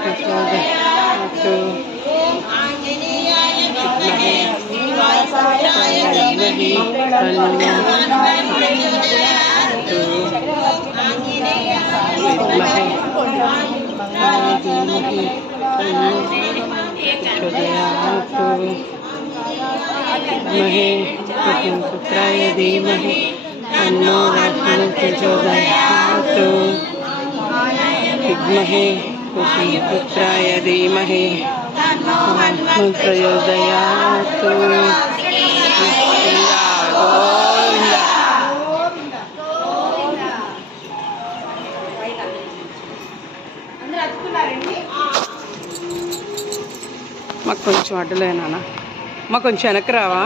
प्रचोदयातु विद्महे पुत्राय धीमहि तन्नो प्रचोदयात् विद्महे पुत्राय धीमहि प्रचोदयात् మాకు కొంచెం అడ్డులేనా మాకు కొంచెం వెనక్కి రావా